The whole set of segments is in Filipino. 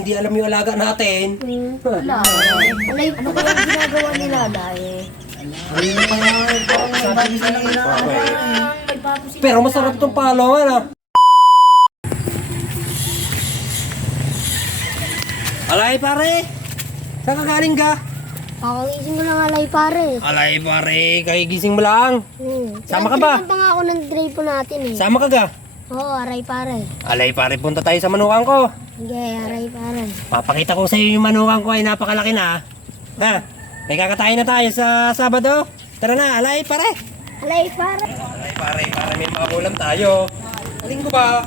hindi alam yung alaga natin. Wala. Alay, ano kaya ang ginagawa nila, Alay? Pero masarap tong palo, ano? Alay, pare! Saan ka galing ka? Kakagising ko lang, Alay, pare. Alay, pare, kagigising mo lang. Sama ka ba? Pinagpilihan pa nga ako ng drive natin eh. Sama ka ga? Oo, aray, pare. Alay, pare, punta tayo sa manukan ko. Sige, aray, pare. Papakita ko sa iyo yung manukan ko ay napakalaki na. Ha? May kakatayin na tayo sa Sabado. Tara na, alay, pare. Alay, pare. Alay, pare, para may makakulam tayo. Aling ko ba?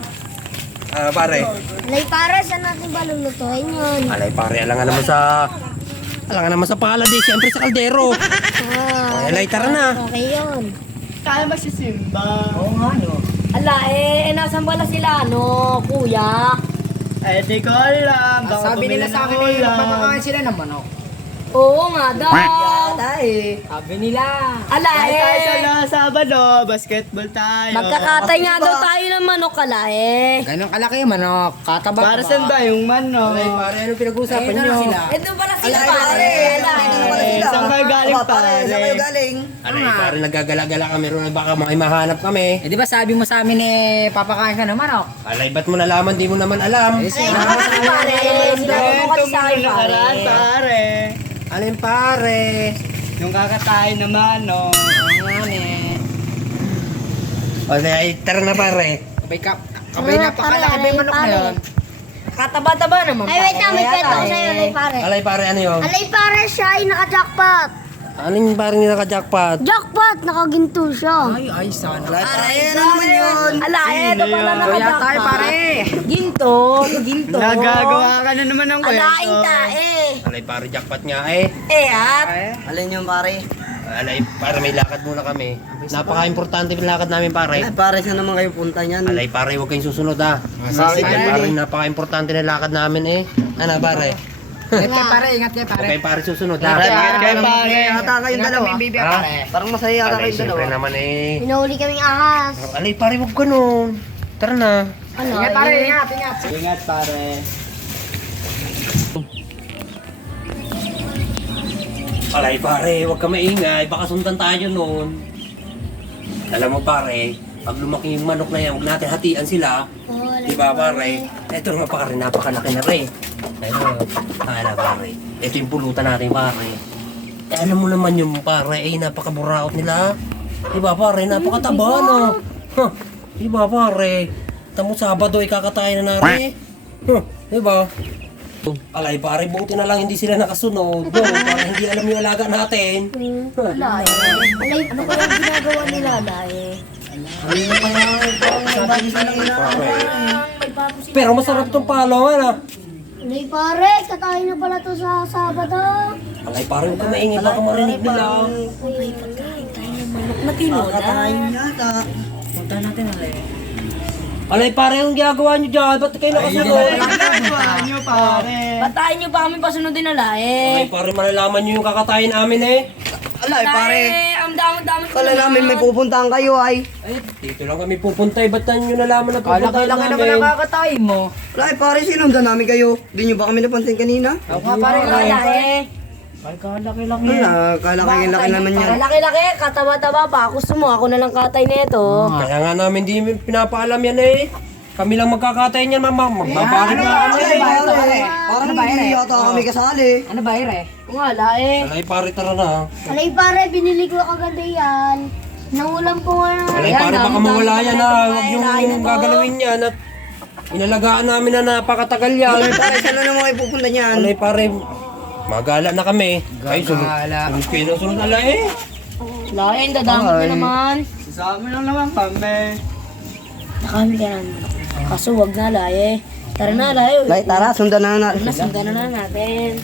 Pare. Alay, pare, saan natin ba lulutuin yun? Alay, pare, alangan naman sa palad eh. Siyempre sa kaldero. Ah, Alay, tara na. okay yun. Kaya ba si Simba? Oo nga, no. Ala, nasan pala sila, no, kuya? Eh, di ko alam. Baka Sabi nila sa akin bumili eh, ng ulam. magpapakain sila ng manok. Oo nga daw. Yata eh. Sabi nila. Ala, Kahit tayo sa Sabado, basketball tayo. magkakatay nga daw tayo ng manok, ala eh. Ganun kalaki yung manok, kataba Para saan ba yung manok? Alay, pare, anong pinag-uusapan Ayun na nyo? lang sila. Ito pala sila, Alay, pare. pare. Ala, Ayun pala eh. sila. Saan kayo galing, pare? Saan kayo galing? Alay, pare, nagagala-gala kami ron. Baka may mahanap kami. Eh di ba sabi mo sa amin papakain ka ng manok? Alay, ba't mo nalaman? Di mo naman alam. Eh, Ay, pare, pare. Sinabi mo kasi sa akin, nakaraan, pare. pare. Alin, pare? Yung kakatayin ng manok. O, ay, tara na, pare. Kabay napakalaki ba yung manok na yun? Kataba-taba naman, Ay, wait na, may Ala, kwento ko eh. sa'yo, Alay, pare. Alay, pare, ano yun? Alay, pare, siya ay naka-jackpot. Ano yung pare nila ka-jackpot? Jackpot, nakaginto siya. Ay, sana. Pare, ano naman yun? Ala, ito pala yun? Kaya tayo nakajakpa. pare. Ginto, ginto. Nagagawa ka na naman ng kwento. Alaing tae. Alay, pare, jackpot nga eh. At, Alin yung pare? Alay, pare, may lakad muna kami. Napaka-importante yung lakad namin, pare. Pare, saan naman kayo punta niyan? Alay, pare, huwag kayong susunod, ha. Bakit Sige, yan? pare, napaka-importante na lakad namin, eh. Ano, pare? Ingat kayo pare, ingat kayo Huwag pare. kayo, pare, susunod, ha. Ingat kayo, pare. Yata kayong dalawa. Ha? Parang masaya yata Alay, kayong dalawa. siyempre naman, eh. Pinahuli kaming ahas. Alay, pare, huwag ganun. Tara na. Ingat pare, ingat, ingat. Ingat, pare. Alay, pare, huwag ka maingay. Baka sundan tayo noon. Alam mo, pare, pag lumaki yung manok na yan, huwag natin hatian sila. Oh, Di ba, pare? Ito nga pa rin, napakalaki na rin. Ayun, ala, pare. Ito yung pulutan natin, pare. Eh, alam mo naman yung pare, eh, napakaburaot nila. Di ba, pare? Napakataba, no? Huh, di ba, pare? Tamo Sabado, ikakatayin na natin. Huh, di ba? Alay, pare, buti na lang hindi sila nakasunod. No? Para hindi alam yung alaga natin. Alay, ano kaya ang ginagawa nila, Alay? Pero masarap tong palo, ano? Alay, pare, katayin na pala to sa Sabado. Alay, pare, huwag ka maingay, baka marinig nila. Ay, pagkain tayo ng manok. na tinola. Punta natin alay. Alay, pare, yung ginagawa nyo dyan, ba't kayo nakasunod? Ginagawa nyo, pare. Patayin niyo pa kami pasunodin na Alay, pare, malalaman nyo yung kakatayin namin, eh. Alay pare. Ang dami-dami ko Kala namin may pupuntahan kayo ay. Ay, dito lang kami pupunta, eh. Ba't nyo nalaman na Kala pupunta kailangan naman namin? nakakatayin mo. Alay pare, sinundan namin kayo. Di nyo ba kami napansin kanina? Ako nga pare wala eh. Wala, kala kayo laki naman yan. Laki-laki, kataba-taba pa. Gusto mo, ako na lang katay nito. Kaya nga namin di pinapaalam yan, eh. Kami lang magkakatayin yan, mama. Magbabago na kami. Parang hindi yata kami kasali. Ano ba ire? Wala eh. Alay, pare, tara na. Alay, pare, binili ko kagad yan. Nangulam ko nga. Alay, pare, baka mawala yan, ha. Huwag yung gagalawin yan, at inalagaan namin na napakatagal yan. Alay pare, saan na naman kayo pupunta niyan? Alay, pare, magala na kami. Ay, sunod kayo ng sunod, alay, eh. Lain, dadamot na naman. Sa amin lang naman kami. Nakami ka naman. Kaso wag na, Lai. Tara na, Lai. Alay, tara, sundan na natin. Sundan na natin.